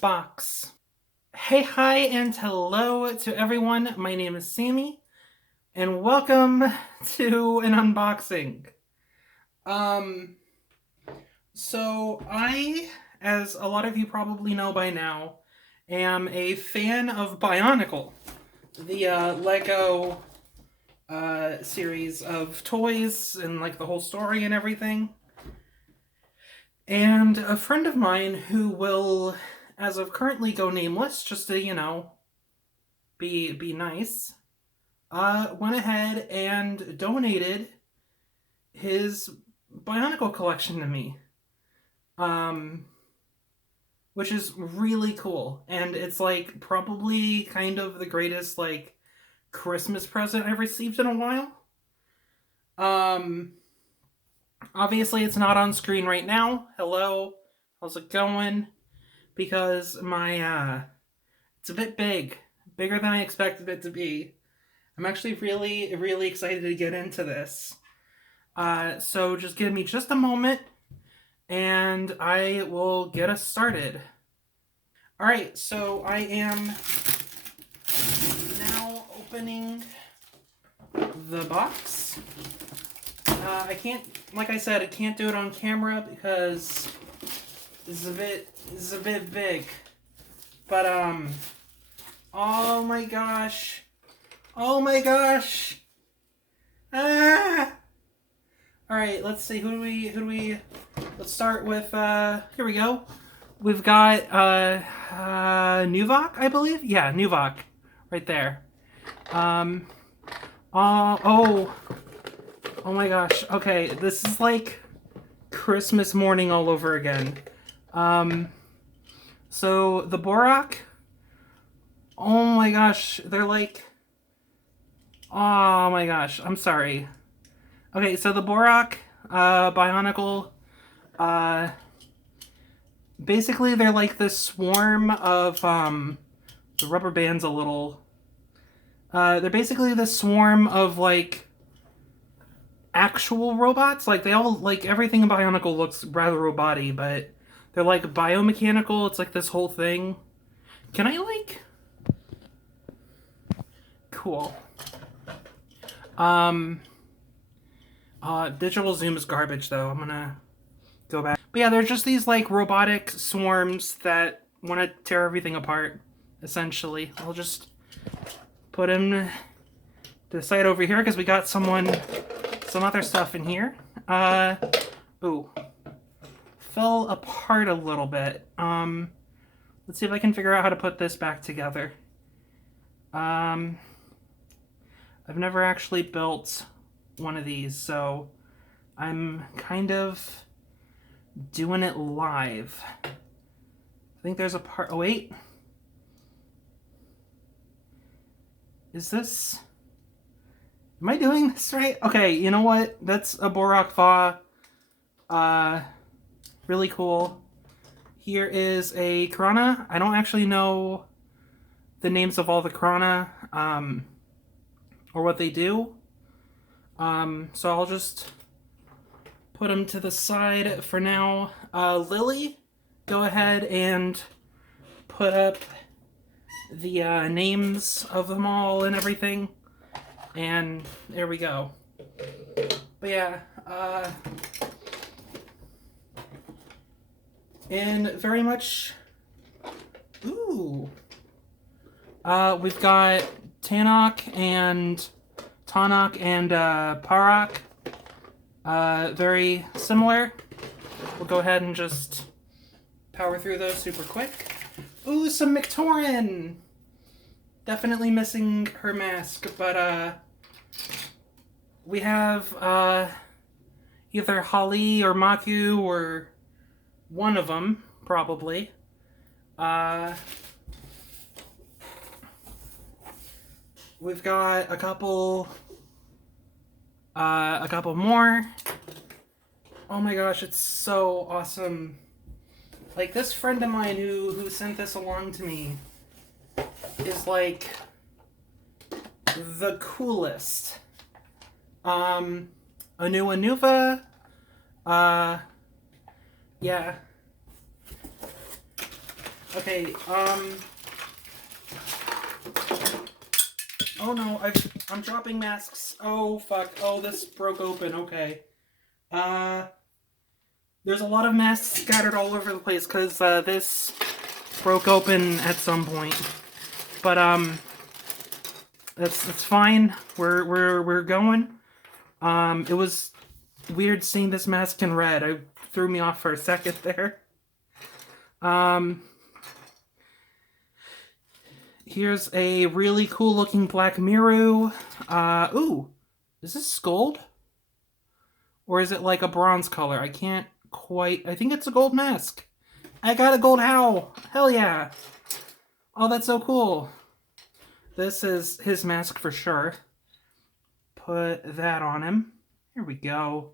box. Hey, hi, and hello to everyone. My name is Sammy, and welcome to an unboxing. Um, as a lot of you probably know by now, am a fan of Bionicle, the Lego series of toys and like the whole story and everything. And a friend of mine who will, as of currently, go nameless, just to be nice, went ahead and donated his Bionicle collection to me, um, which is really cool, and it's like probably kind of the greatest like Christmas present I've received in a while. Um, Obviously, it's not on screen right now. Hello, how's it going? Because my it's a bit bigger than I expected it to be. I'm actually really excited to get into this. So just give me just a moment, and I will get us started. All right, so I am now opening the box. I can't, like I said, I can't do it on camera because this is a bit big. But oh my gosh, oh my gosh, ah! All right, let's see. Who do we? Let's start with. Here we go. We've got Nuvok, I believe. Yeah, Nuvok, right there. Oh, oh my gosh. Okay, this is like Christmas morning all over again. So the Borak. Oh my gosh, they're like. Oh my gosh, I'm sorry. Okay, so the Borak, Bionicle, basically they're like this swarm of, the rubber band's a little, they're basically this swarm of, like, actual robots. Like, they all, like, everything in Bionicle looks rather robot-y, but they're, like, biomechanical. It's, like, this whole thing. Can I, like... Cool. Digital zoom is garbage, though. I'm gonna go back. But yeah, they're just these, like, robotic swarms that want to tear everything apart, essentially. I'll just put him to the side over here, because we got some other stuff in here. Ooh. Fell apart a little bit. Let's see if I can figure out how to put this back together. I've never actually built one of these, so I'm kind of doing it live. I think there's a part. Oh, wait. Is this. Am I doing this right? Okay, you know what? That's a Borak Fa. Really cool. Here is a Krana. I don't actually know the names of all the Krana, or what they do. So I'll just put them to the side for now. Lily, go ahead and put up the names of them all and everything. And there we go. But yeah, and very much... Ooh. We've got Tanok and Parak. Very similar. We'll go ahead and just power through those super quick. Ooh, some Mictorin! Definitely missing her mask, but we have either Holly or Maku or one of them, probably. We've got a couple more. Oh my gosh, it's so awesome. Like, this friend of mine who sent this along to me is like the coolest. Anuva, yeah. Okay, oh no, I'm dropping masks. Oh fuck. Oh, this broke open. Okay. There's a lot of masks scattered all over the place because this broke open at some point. But that's fine. We're going. It was weird seeing this mask in red. It threw me off for a second there. Here's a really cool looking Black Mirror. Ooh, is this gold? Or is it like a bronze color? I can't quite. I think it's a gold mask. I got a gold howl. Hell yeah. Oh, that's so cool. This is his mask for sure. Put that on him. Here we go.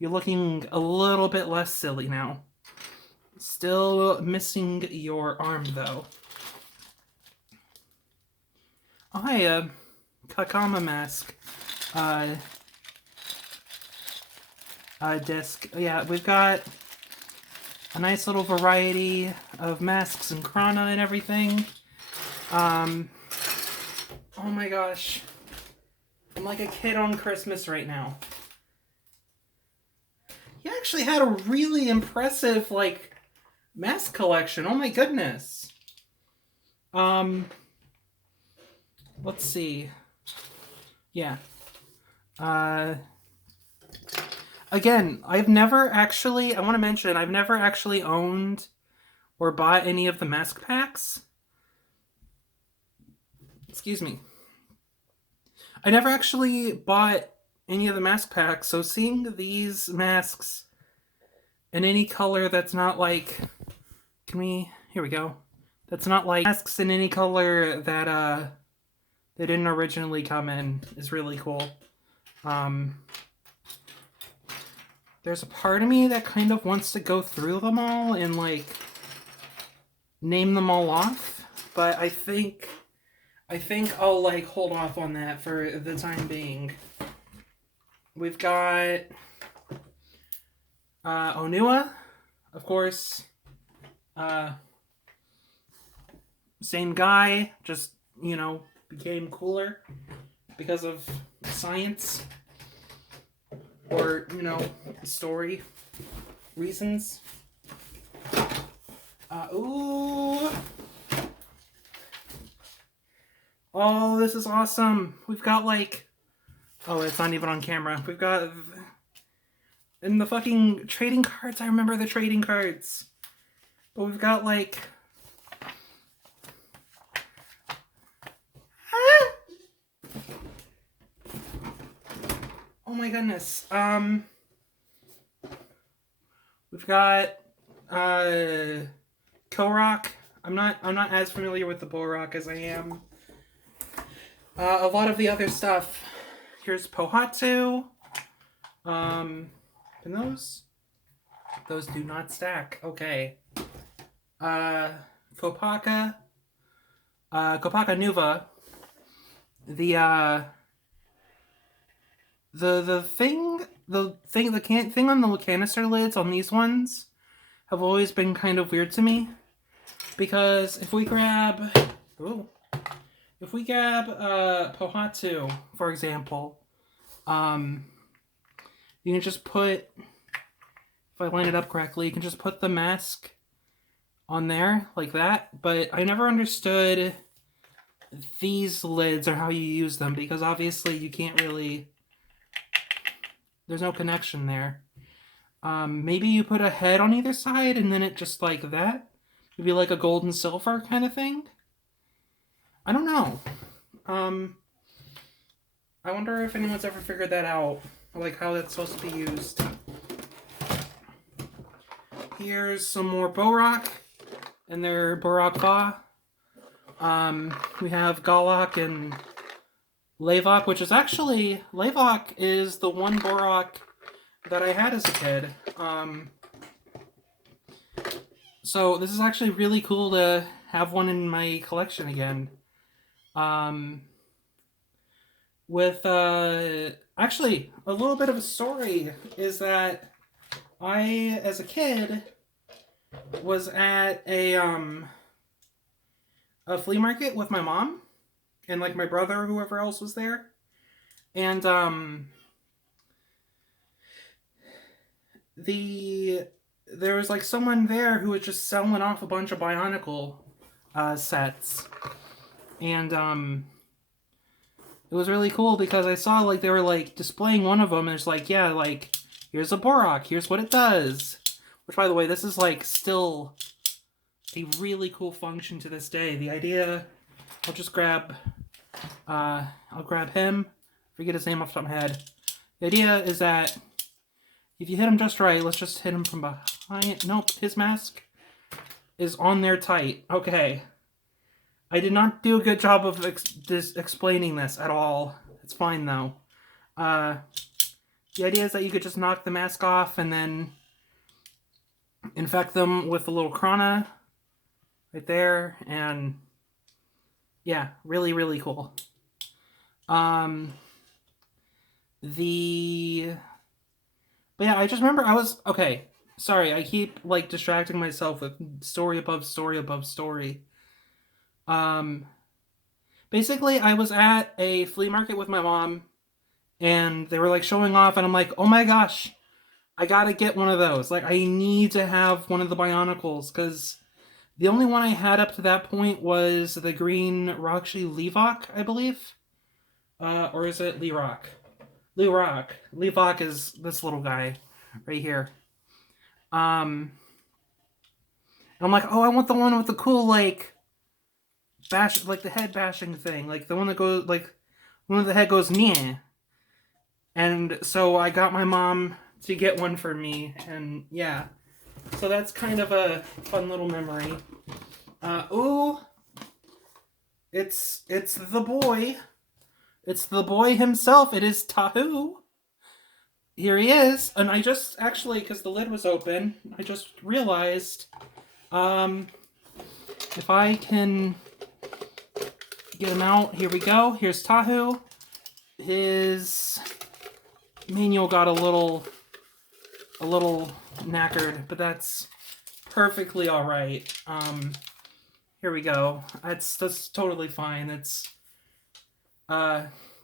You're looking a little bit less silly now. Still missing your arm, though. Oh, hi, Kakama mask. Disc. Yeah, we've got a nice little variety of masks and Krana and everything. Oh my gosh. I'm like a kid on Christmas right now. He actually had a really impressive, like, mask collection. Oh my goodness. Let's see. Yeah. Again, I want to mention, I've never actually owned or bought any of the mask packs. Excuse me. I never actually bought any of the mask packs, so seeing these masks in any color that's not like... Here we go. That's not like masks in any color that, they didn't originally come in is really cool. There's a part of me that kind of wants to go through them all and, like, name them all off, but I think I'll, like, hold off on that for the time being. We've got Onua, of course. Same guy, just, you know, became cooler because of science. Or, you know, story reasons. Ooh. Oh, this is awesome. We've got, like... Oh, it's not even on camera. We've got... In the fucking trading cards, I remember the trading cards. But we've got, like... Oh my goodness. We've got Korok. I'm not as familiar with the Borok as I am a lot of the other stuff. Here's Pohatsu. And those do not stack. Okay. Kopaka. Kopaka Nuva. The thing on the canister lids on these ones have always been kind of weird to me, because if we grab Pohatsu, for example, you can just put, if I line it up correctly, you can just put the mask on there like that, but I never understood these lids or how you use them, because obviously you can't really... There's no connection there. Maybe you put a head on either side and then it just like that? Maybe like a gold and silver kind of thing? I don't know. I wonder if anyone's ever figured that out. Like how that's supposed to be used. Here's some more Borok and their Borok Va. We have Galak and Lavok, which is actually... Lavok is the one Borok that I had as a kid. So this is actually really cool to have one in my collection again. With, actually, a little bit of a story is that I, as a kid, was at a, a flea market with my mom and like my brother or whoever else was there. And the there was like someone there who was just selling off a bunch of Bionicle sets. And it was really cool because I saw like they were like displaying one of them and it's like, yeah, like here's a Borok, here's what it does. Which, by the way, this is like still a really cool function to this day. The idea, I'll just grab, I'll grab him. Forget his name off the top of my head. The idea is that if you hit him just right, let's just hit him from behind. Nope, his mask is on there tight. Okay. I did not do a good job of explaining this at all. It's fine, though. The idea is that you could just knock the mask off and then infect them with a little Krana right there, and yeah, really, really cool. But yeah, I just remember okay, sorry, I keep, like, distracting myself with story above story above story. Basically, I was at a flea market with my mom, and they were, like, showing off, and I'm like, oh my gosh, I gotta get one of those. Like, I need to have one of the Bionicles, because the only one I had up to that point was the green Rockshi Leevok, I believe. Or is it Leerock? Leerock. Leevok is this little guy right here. And I'm like, oh, I want the one with the cool, like, bash, like the head bashing thing. Like, the one that goes, like, one of the head goes, nyeh. And so I got my mom to get one for me, and yeah. So that's kind of a fun little memory. Ooh, it's the boy. It's the boy himself. It is Tahu. Here he is. And I just, actually, because the lid was open, I just realized, if I can get him out, here we go. Here's Tahu. His manual got a little knackered, but that's perfectly all right. Here we go. That's totally fine. It's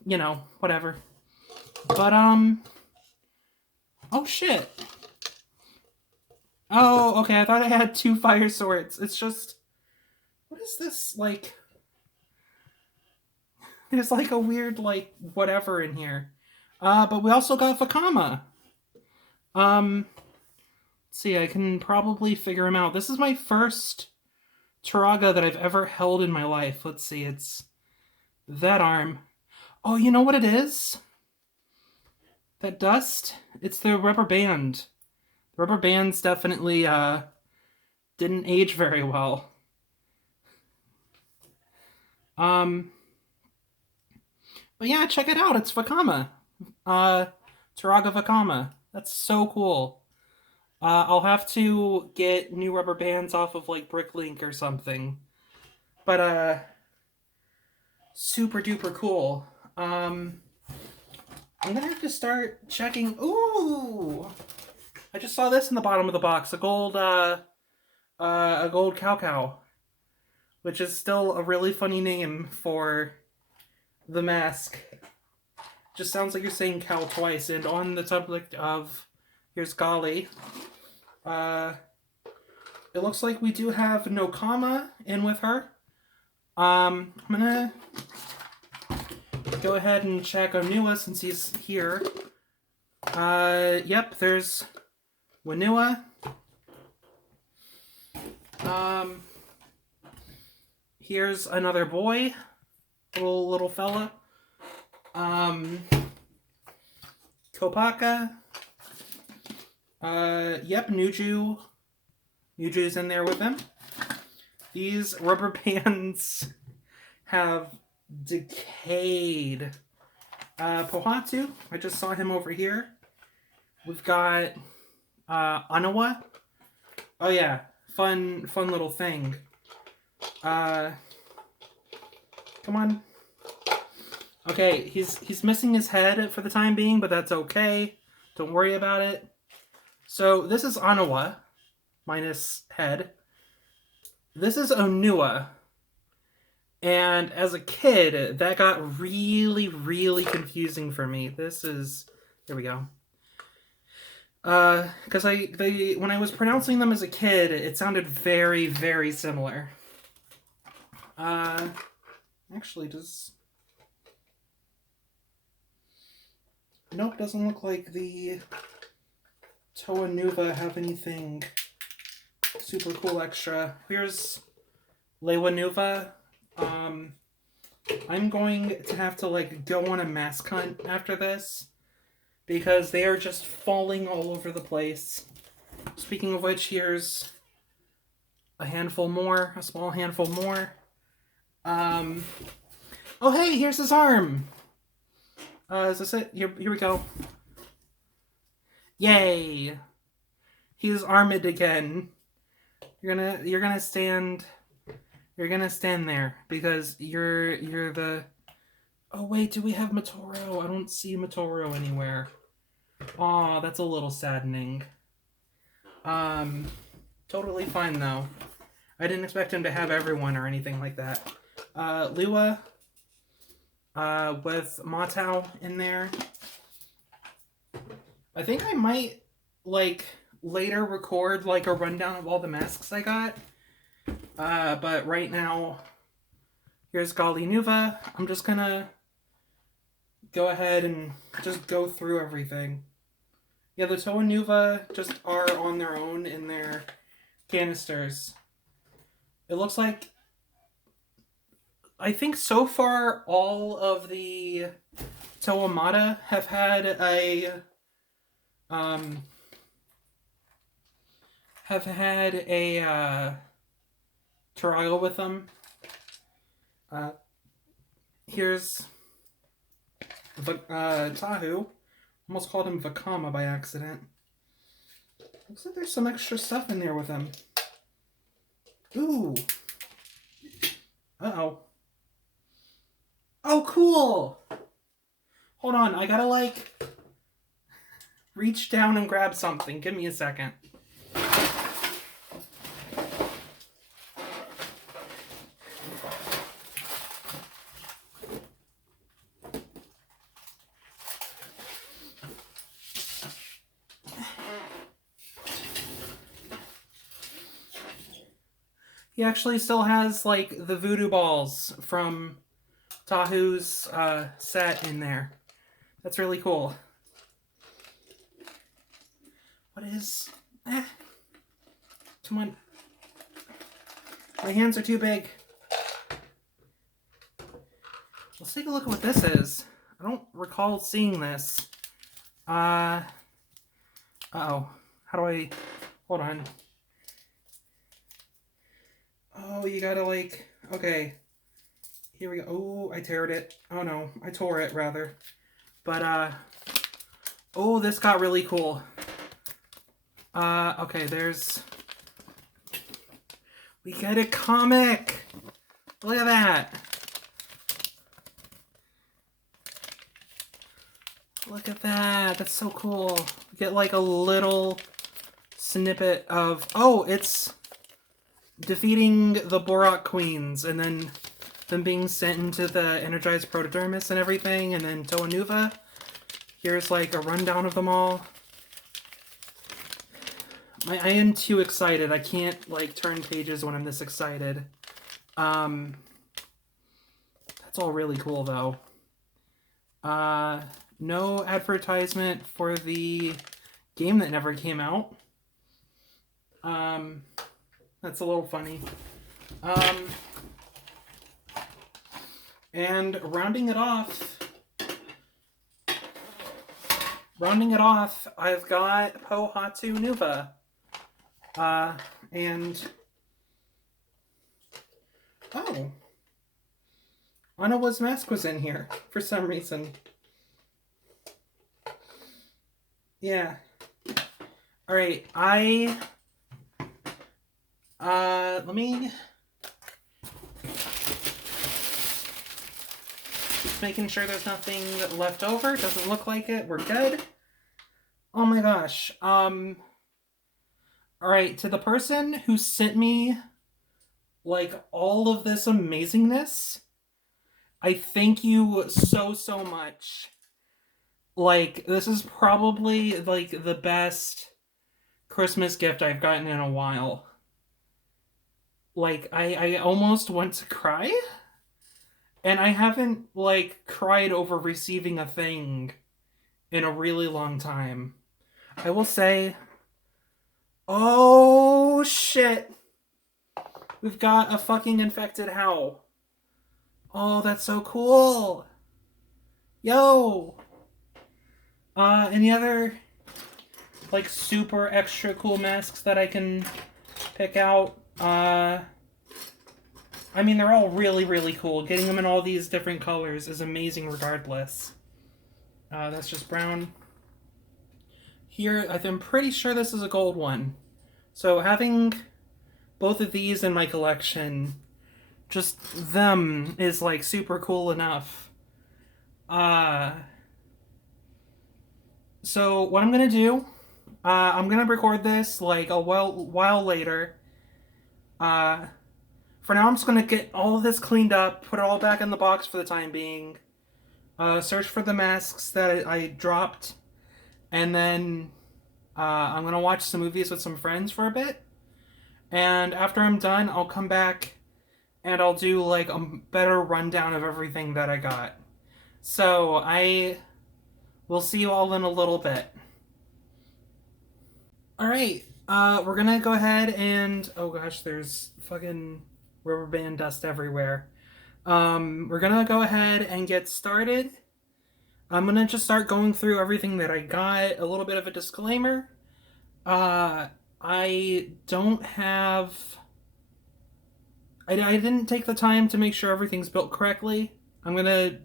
you know, whatever. But oh shit. Oh, okay. I thought I had 2 fire swords. It's just, what is this, like? There's like a weird, like, whatever in here. But we also got Vakama. Let's see, I can probably figure him out. This is my first Turaga that I've ever held in my life. Let's see, it's that arm. Oh, you know what it is? That dust? It's the rubber band. The rubber bands definitely didn't age very well. But yeah, check it out. It's Vakama. Turaga Vakama. That's so cool. I'll have to get new rubber bands off of, like, Bricklink or something. But, super duper cool. I'm gonna have to start checking. Ooh! I just saw this in the bottom of the box. A gold cow. Which is still a really funny name for the mask. Just sounds like you're saying cow twice. And on the subject of, here's Golly. It looks like we do have Nokama in with her. I'm gonna go ahead and check Onua since he's here. Yep, there's Wanua. Here's another boy, little fella. Kopaka. Yep, Nuju. Nuju's in there with him. These rubber bands have decayed. Pohatu, I just saw him over here. We've got Anawa. Oh yeah, fun little thing. Come on. Okay, he's missing his head for the time being, but that's okay. Don't worry about it. So this is Anawa, minus head. This is Onua. And as a kid, that got really, really confusing for me. Here we go. Because when I was pronouncing them as a kid, it sounded very, very similar. Actually, nope, doesn't look like the Toa Nuva have anything super cool extra. Here's Lewa Nuva. I'm going to have to go on a mask hunt after this because they are just falling all over the place. Speaking of which, here's a small handful more. Oh hey, here's his arm. Is this it? Here we go. Yay! He's armed again. You're gonna stand there because you're the. Oh wait, do we have Matoro? I don't see Matoro anywhere. Aw, that's a little saddening. Totally fine though. I didn't expect him to have everyone or anything like that. Liwa, with Matao in there. I think I might, later record, a rundown of all the masks I got. But right now, here's Gali Nuva. I'm just gonna go ahead and just go through everything. Yeah, the Toa Nuva just are on their own in their canisters. It looks like, I think so far all of the Toa Mata have had a trial with them. Here's Tahu. Almost called him Vakama by accident. Looks like there's some extra stuff in there with him. Ooh. Uh-oh. Oh, cool! Hold on, I gotta, reach down and grab something. Give me a second. He actually still has, the voodoo balls from Tahu's set in there. That's really cool. What is... Come on. My hands are too big. Let's take a look at what this is. I don't recall seeing this. Uh-oh. How do I... Hold on. Oh, you gotta, Okay. Here we go. Oh, I teared it. Oh, no. I tore it, rather. But, oh, this got really cool. Okay, we get a comic! Look at that! Look at that! That's so cool. We get, a little snippet of... Oh, it's defeating the Borak Queens, and then them being sent into the Energized Protodermis and everything, and then Toa Nuva. Here's, a rundown of them all. I am too excited. I can't, turn pages when I'm this excited. That's all really cool, though. No advertisement for the game that never came out. That's a little funny. And rounding it off, I've got Pohatu Nuva. And... Oh! Anawa's mask was in here, for some reason. Yeah. Alright, let me... Just making sure there's nothing left over. Doesn't look like it. We're good. Oh my gosh. Alright, to the person who sent me, like, all of this amazingness. I thank you so, so much. Like, this is probably, like, the best Christmas gift I've gotten in a while. Like, I almost want to cry. And I haven't, like, cried over receiving a thing in a really long time. I will say, oh shit, we've got a fucking infected Howl. Oh, that's so cool. Yo. Any other, like, super extra cool masks that I can pick out? I mean, they're all really, really cool. Getting them in all these different colors is amazing regardless. That's just brown. Here, I'm pretty sure this is a gold one. So having both of these in my collection, just them, is, like, super cool enough. So what I'm gonna do, I'm gonna record this, like, a while later. For now, I'm just gonna get all of this cleaned up, put it all back in the box for the time being, search for the masks that I dropped, and then I'm gonna watch some movies with some friends for a bit. And after I'm done, I'll come back and I'll do, like, a better rundown of everything that I got. So I will see you all in a little bit. Alright, we're gonna go ahead and... oh gosh, there's fucking rubber band dust everywhere. We're gonna go ahead and get started. I'm gonna just start going through everything that I got. A little bit of a disclaimer. I don't have... I didn't take the time to make sure everything's built correctly. I'm gonna,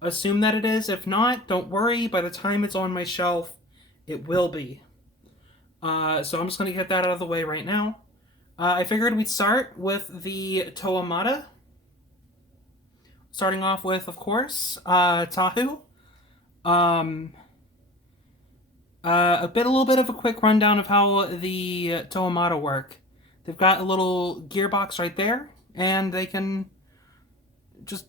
assume that it is. If not, don't worry. By the time it's on my shelf, it will be. So I'm just gonna get that out of the way right now. I figured we'd start with the Toa Kaita. Starting off with, of course, Tahu. A little bit of a quick rundown of how the Toa Kaita work. They've got a little gearbox right there, and they can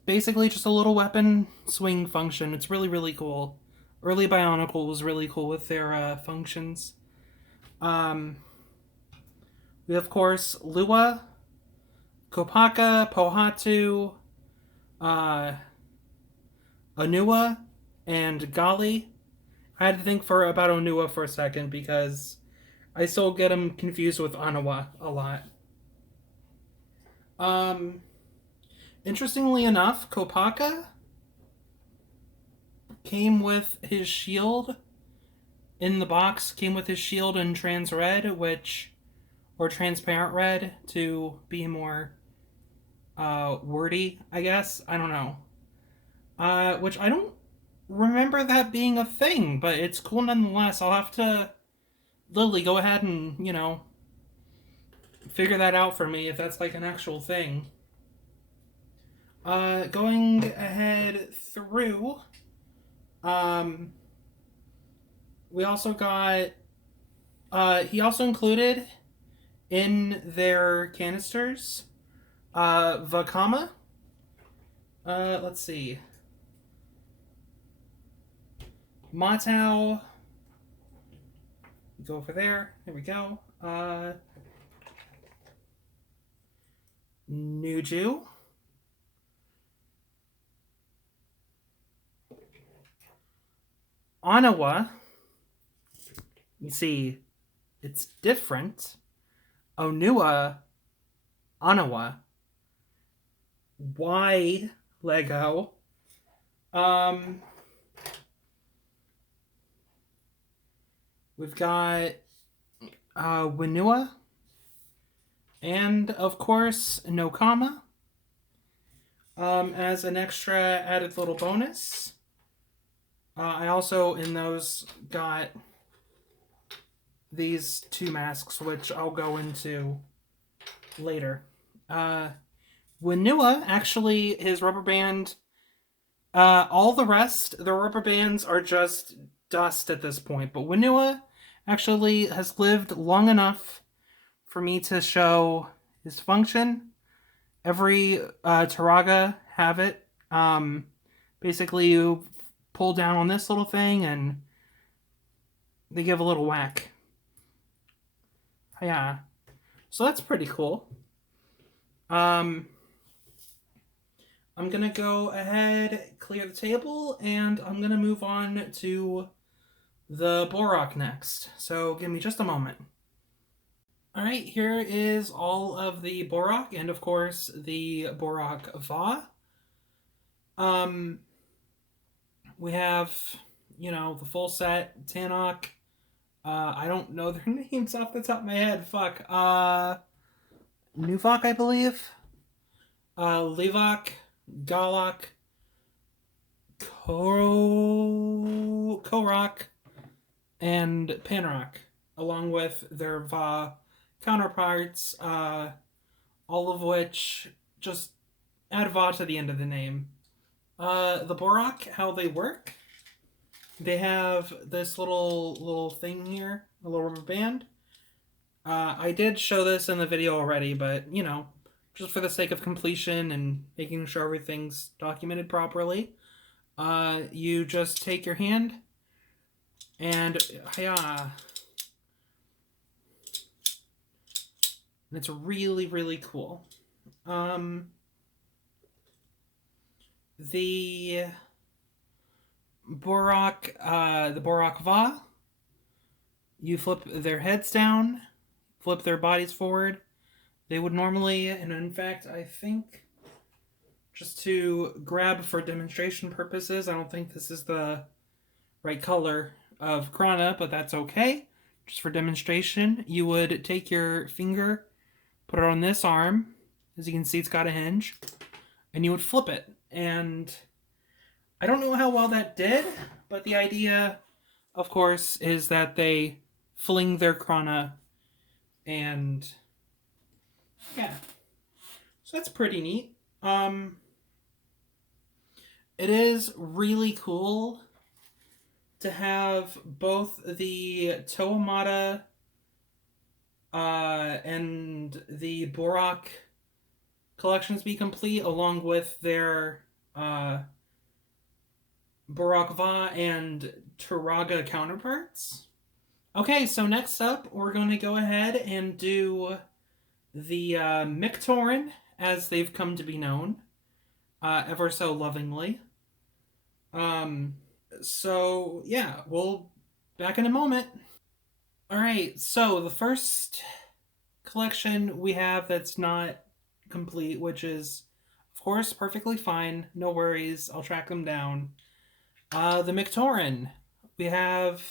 basically just a little weapon swing function. It's really, really cool. Early Bionicle was really cool with their functions. We, of course, Lua, Kopaka, Pohatu, Onua, and Gali. I had to think about Onua for a second because I still get them confused with Anawa a lot. Interestingly enough, Kopaka came with his shield in the box, came with his shield in trans red, or transparent red to be more wordy, I guess. I don't know. Which I don't remember that being a thing, but it's cool nonetheless. I'll have to, Lily, go ahead and, figure that out for me if that's, like, an actual thing. Going ahead through, we also got, he also included in their canisters, Vakama. Let's see. Matau. Go over there. There we go. Nuju. Anawa. You see, it's different. Onua. Anawa. Why Lego? We've got Winua, and of course Nokama. As an extra added little bonus, I also in those got these two masks, which I'll go into later. Winua, actually, his rubber band, all the rest, the rubber bands are just dust at this point, but Winua actually has lived long enough for me to show his function. Every Turaga have it. Basically, you pull down on this little thing and they give a little whack. Yeah. So that's pretty cool. I'm going to go ahead, clear the table, and I'm going to move on to the Borak next. So give me just a moment. All right, here is all of the Borak, and of course the Borak Va. We have, the full set, Tannock. I don't know their names off the top of my head. Fuck. Nuvok, I believe. Levok, Galak, Korok, and Panrock, along with their Va counterparts, all of which just add Va to the end of the name. The Borak, how they work, they have this little thing here, a little rubber band. I did show this in the video already, but, just for the sake of completion and making sure everything's documented properly, you just take your hand and, and it's really, really cool. The Borak Va, you flip their heads down, flip their bodies forward. They would normally, and in fact, I think, just to grab for demonstration purposes, I don't think this is the right color of Krana, but that's okay. Just for demonstration, you would take your finger, put it on this arm. As you can see, it's got a hinge. And you would flip it. And I don't know how well that did, but the idea, of course, is that they fling their Krana and yeah. So that's pretty neat. It is really cool to have both the Toa and the Borak collections be complete, along with their Borak Va and Turaga counterparts. Okay, so next up, we're going to go ahead and do the Mictoran, as they've come to be known, ever so lovingly. So, yeah, we'll back in a moment. Alright, so the first collection we have that's not complete, which is, of course, perfectly fine. No worries, I'll track them down. The Mictoran. We have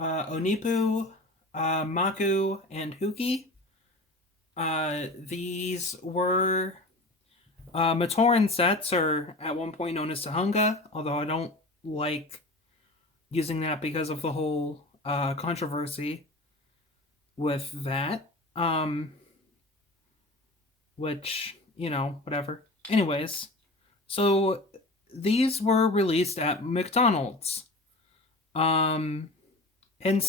Onipu, Maku, and Huki. These were Matoran sets, or at one point known as Sahunga, although I don't like using that because of the whole controversy with that. Which, whatever. Anyways, so these were released at McDonald's. Hence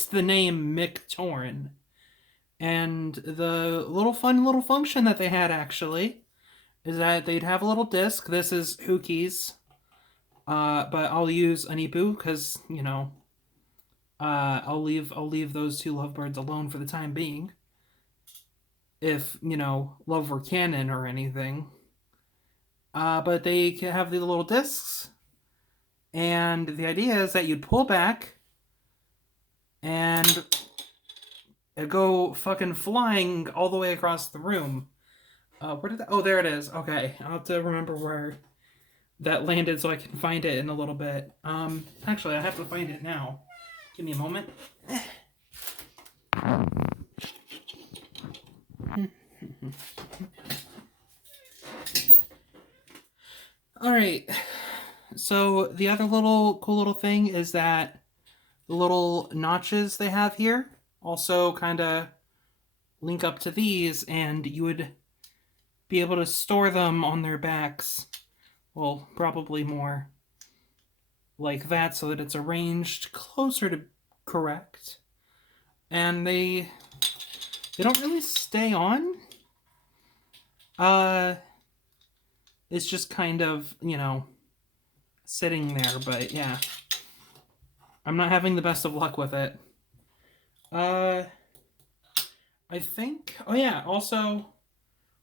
the name Mictoran. And the fun little function that they had, actually, is that they'd have a little disc. This is Huki's. But I'll use Anibu because, I'll leave those two lovebirds alone for the time being. If, love were canon or anything. But they can have the little discs. And the idea is that you'd pull back and it'd go fucking flying all the way across the room. Where did that... Oh, there it is. Okay, I'll have to remember where that landed so I can find it in a little bit. Actually, I have to find it now. Give me a moment. Alright, so the other cool little thing is that the little notches they have here also kind of link up to these, and you would be able to store them on their backs. Well, probably more like that, so that it's arranged closer to correct. And they don't really stay on. Uh, it's just kind of, sitting there, but yeah. I'm not having the best of luck with it. Uh, I think. Oh yeah. Also,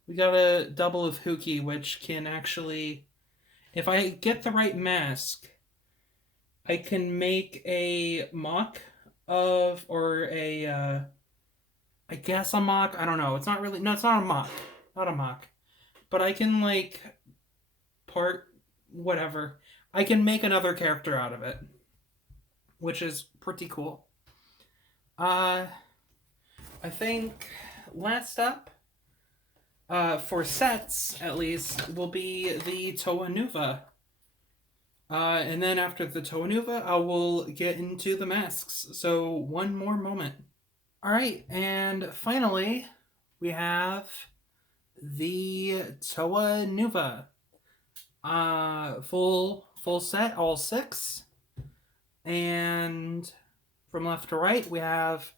we got a double of Huki, which can actually, if I get the right mask, I can make a mock of, or a, I guess a mock. I don't know. It's not really. No, it's not a mock. Not a mock. But I can like part whatever. I can make another character out of it, which is pretty cool. Uh, I think last up, for sets at least, will be the Toa Nuva. And then after the Toa Nuva, I will get into the masks. So one more moment. All right, and finally, we have the Toa Nuva. Full set, all six. And from left to right, we have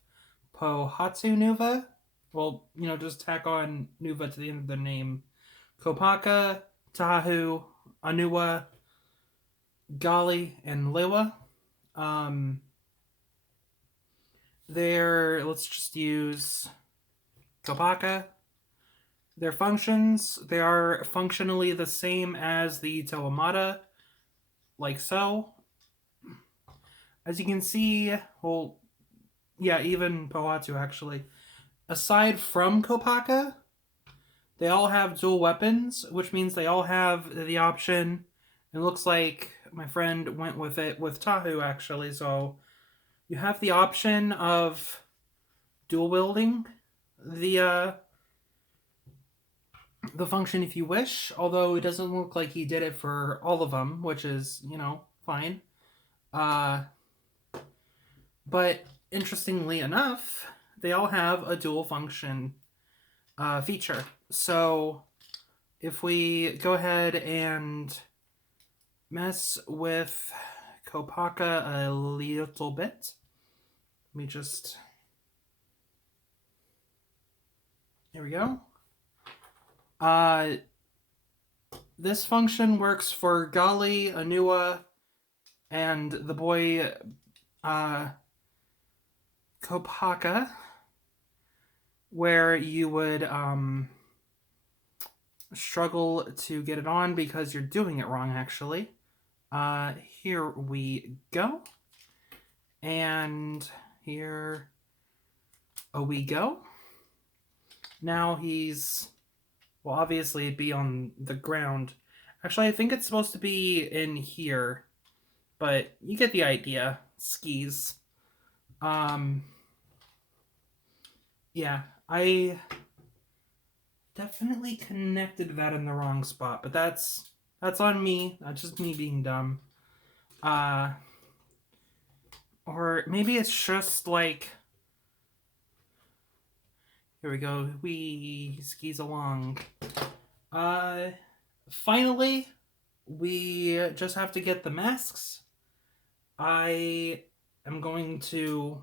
Pohatsu Nuva. Well, just tack on Nuva to the end of the name. Kopaka, Tahu, Anua, Gali, and Lewa. Let's just use Kopaka. Their functions, they are functionally the same as the Tawamata, like so. As you can see, well, yeah, even Pohatsu actually. Aside from Kopaka, they all have dual weapons, which means they all have the option. It looks like my friend went with it with Tahu actually, so you have the option of dual wielding the function if you wish, although it doesn't look like he did it for all of them, which is, fine. But interestingly enough, they all have a dual function feature. So if we go ahead and mess with Kopaka a little bit, let me just... There we go. This function works for Gali, Anua, and the boy Kopaka, where you would struggle to get it on because you're doing it wrong, actually. Here we go. And here we go. Now he's... Well, obviously it'd be on the ground. Actually, I think it's supposed to be in here. But you get the idea. Skis. Yeah, I definitely connected that in the wrong spot, but that's on me. That's just me being dumb. Or maybe it's just like... Here we go. We skis along. Finally, we just have to get the masks. I am going to,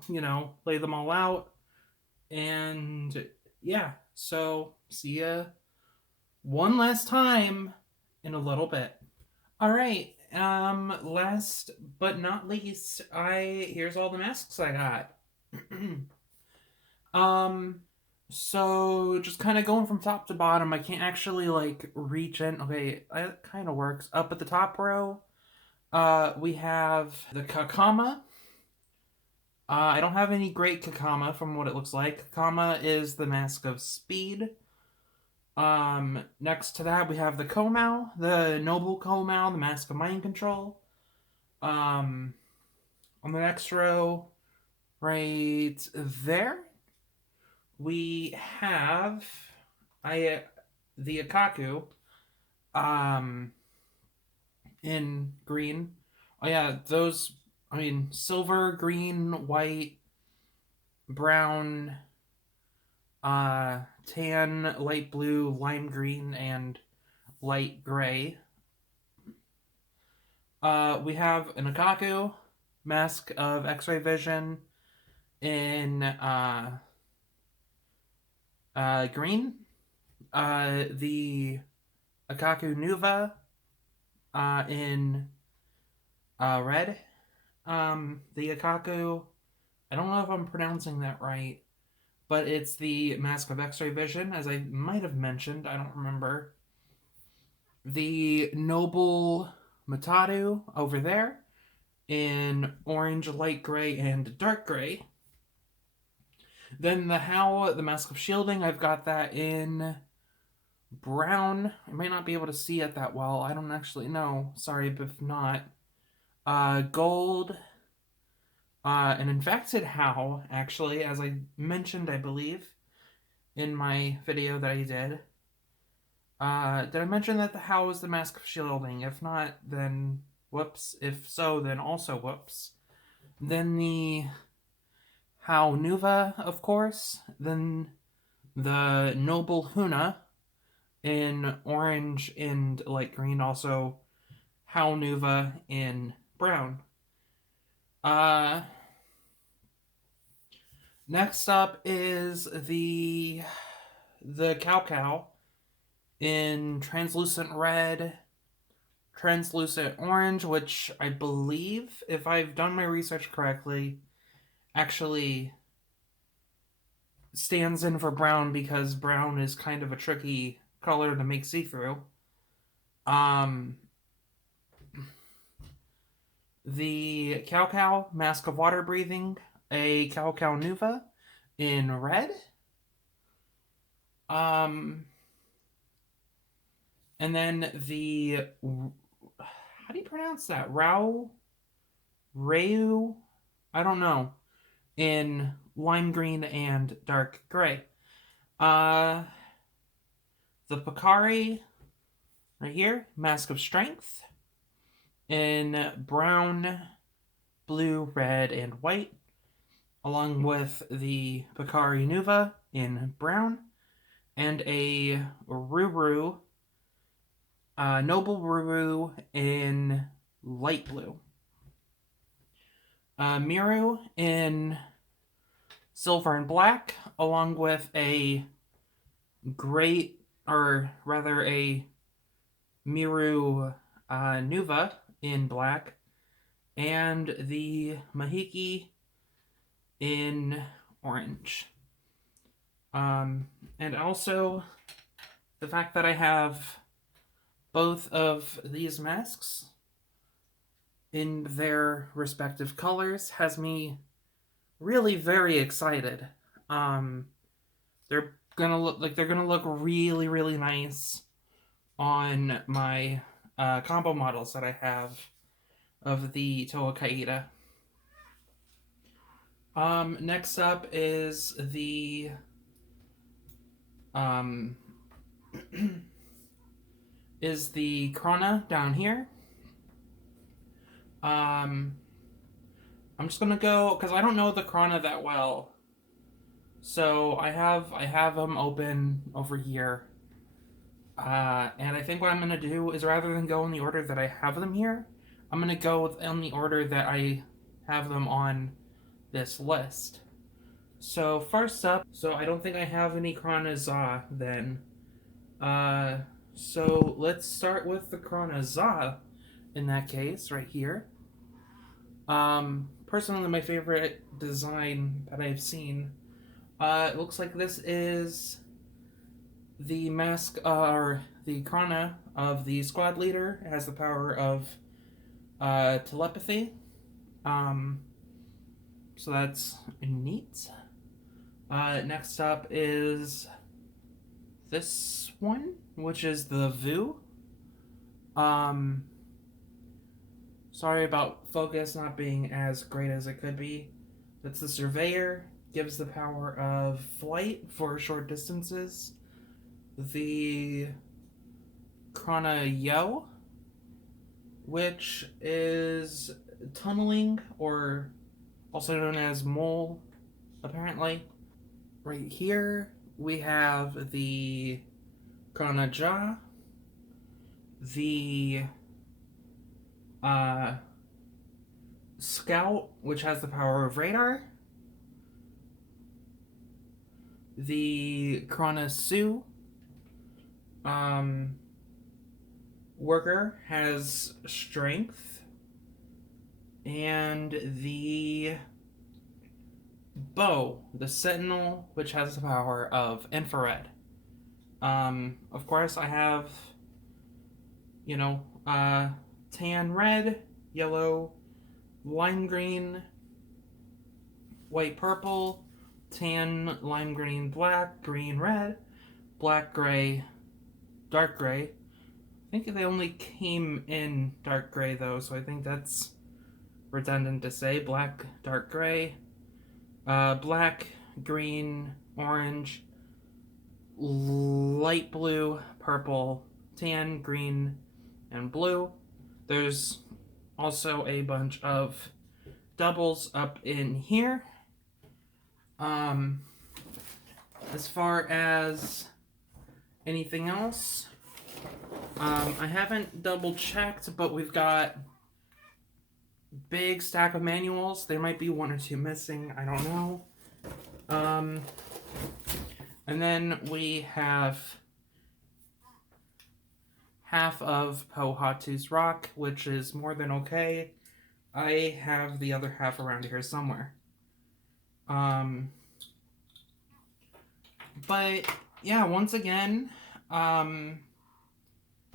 lay them all out. And yeah, so see ya one last time in a little bit. All right. Last but not least, here's all the masks I got. So just kind of going from top to bottom, I can't actually like reach in. Okay, it kind of works. Up at the top row, we have the Kakama. I don't have any great Kakama from what it looks like. Kakama is the mask of speed. Next to that we have the Komao, the noble Komao, the mask of mind control. On the next row, right there, we have the Akaku in green. Oh yeah, those, silver, green, white, brown, tan, light blue, lime green, and light gray. We have an Akaku, mask of X-ray vision, in green. the Akaku Nuva in red. The Akaku, I don't know if I'm pronouncing that right, but it's the Mask of X-Ray Vision, as I might have mentioned. I don't remember. The Noble Matadu over there in orange, light gray, and dark gray. Then the How, the Mask of Shielding, I've got that in brown. I might not be able to see it that well. I don't actually know. Sorry if not. Gold. An Infected How, actually, as I mentioned, I believe, in my video that I did. Did I mention that the How is the Mask of Shielding? If not, then whoops. If so, then also whoops. Then the How Nuva, of course. Then the Noble Huna in orange and light green. Also, How Nuva in brown. Next up is the Cow in translucent red, translucent orange, which I believe, if I've done my research correctly, actually stands in for brown because brown is kind of a tricky color to make see-through. The Cow Mask of Water Breathing, a Cow Nuva in red. And then the, how do you pronounce that? Reu? I don't know. In lime green and dark gray. The Pakari, right here, Mask of Strength, in brown, blue, red, and white, along with the Pakari Nuva in brown, and a Ruru, Noble Ruru in light blue. Miru in silver and black, along with a great, or rather a Miru Nuva in black, and the Mahiki in orange. And also, the fact that I have both of these masks in their respective colors has me really very excited. They're gonna look really, really nice on my combo models that I have of the Toa Kaita. Next up is the Krona down here. I'm just gonna go because I don't know the Krona that well, so I have them open over here. And I think what I'm gonna do is, rather than go in the order that I have them here, I'm gonna go in the order that I have them on this list. So first up, so I don't think I have any Krona Za then. So let's start with the Krona Za in that case, right here. Personally, my favorite design that I've seen. It looks like this is the mask, or the Krona of the squad leader. It has the power of telepathy. So that's neat. Next up is this one, which is the Vu. Sorry about focus not being as great as it could be. That's the Surveyor. Gives the power of flight for short distances. The Krona Yo, which is tunneling, or also known as mole, apparently. Right here, we have the Krona Ja, the Scout, which has the power of radar, the Krona Su, Um, Worker has strength, and the bow, the Sentinel, which has the power of infrared. Of course, I have, you know, tan red, yellow, lime green, white purple, tan lime green black, green red, black gray, dark gray. I think they only came in dark gray though, so I think that's redundant to say. Black, dark gray, black, green, orange, light blue, purple, tan, green, and blue. There's also a bunch of doubles up in here. Um, as far as anything else, I haven't double checked, but we've got big stack of manuals. There might be one or two missing. I don't know. And then we have half of Pohatu's Rock, which is more than okay. I have the other half around here somewhere. But yeah, once again,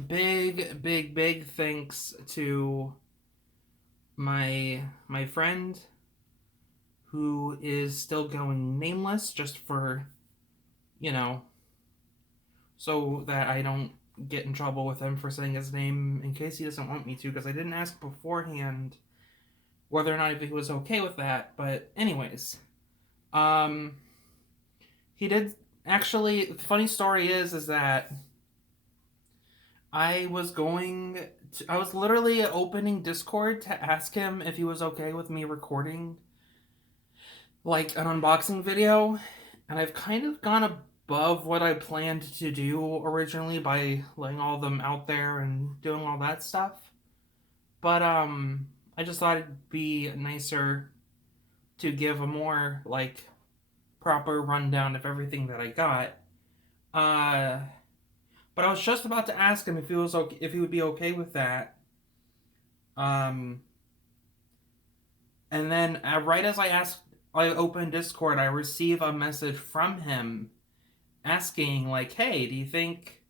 big thanks to my friend who is still going nameless, just for, you know, so that I don't get in trouble with him for saying his name in case he doesn't want me to, because I didn't ask beforehand whether or not if he was okay with that. But anyways, he did actually. The funny story is that I was literally opening Discord to ask him if he was okay with me recording like an unboxing video, and I've kind of gone above what I planned to do originally by letting all of them out there and doing all that stuff. But I just thought it'd be nicer to give a more like proper rundown of everything that I got. But I was just about to ask him if he would be okay with that. And then right as I opened Discord, I receive a message from him asking like, "Hey, do you think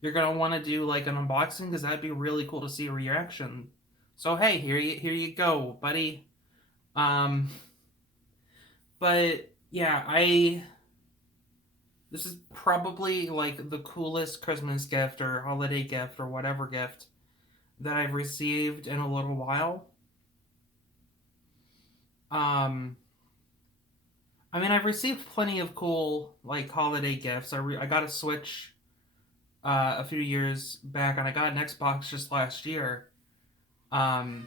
you're gonna want to do like an unboxing? Because that'd be really cool to see a reaction." So hey, here you go, buddy. But yeah, this is probably like the coolest Christmas gift or holiday gift or whatever gift that I've received in a little while. I mean, I've received plenty of cool like holiday gifts. I got a Switch a few years back, and I got an Xbox just last year. But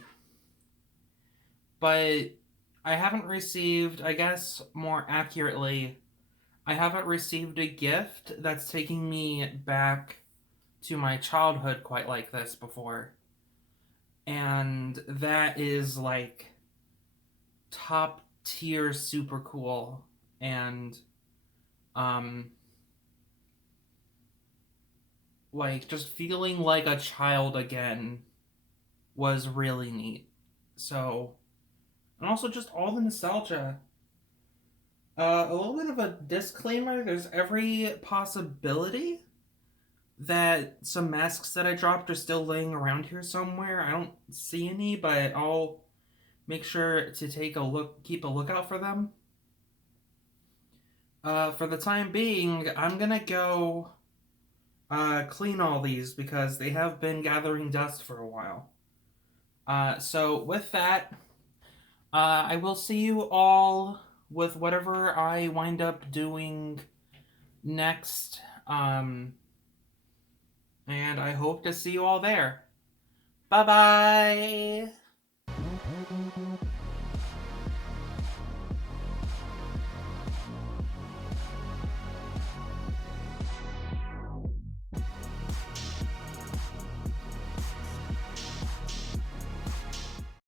I haven't received, I guess more accurately, I haven't received a gift that's taking me back to my childhood quite like this before. And that is like top tier super cool. And like just feeling like a child again was really neat. So, and also just all the nostalgia. A little bit of a disclaimer, there's every possibility that some masks that I dropped are still laying around here somewhere. I don't see any, but I'll make sure to keep a lookout for them. For the time being, I'm gonna go clean all these because they have been gathering dust for a while. So with that, I will see you all with whatever I wind up doing next. And I hope to see you all there. Bye bye!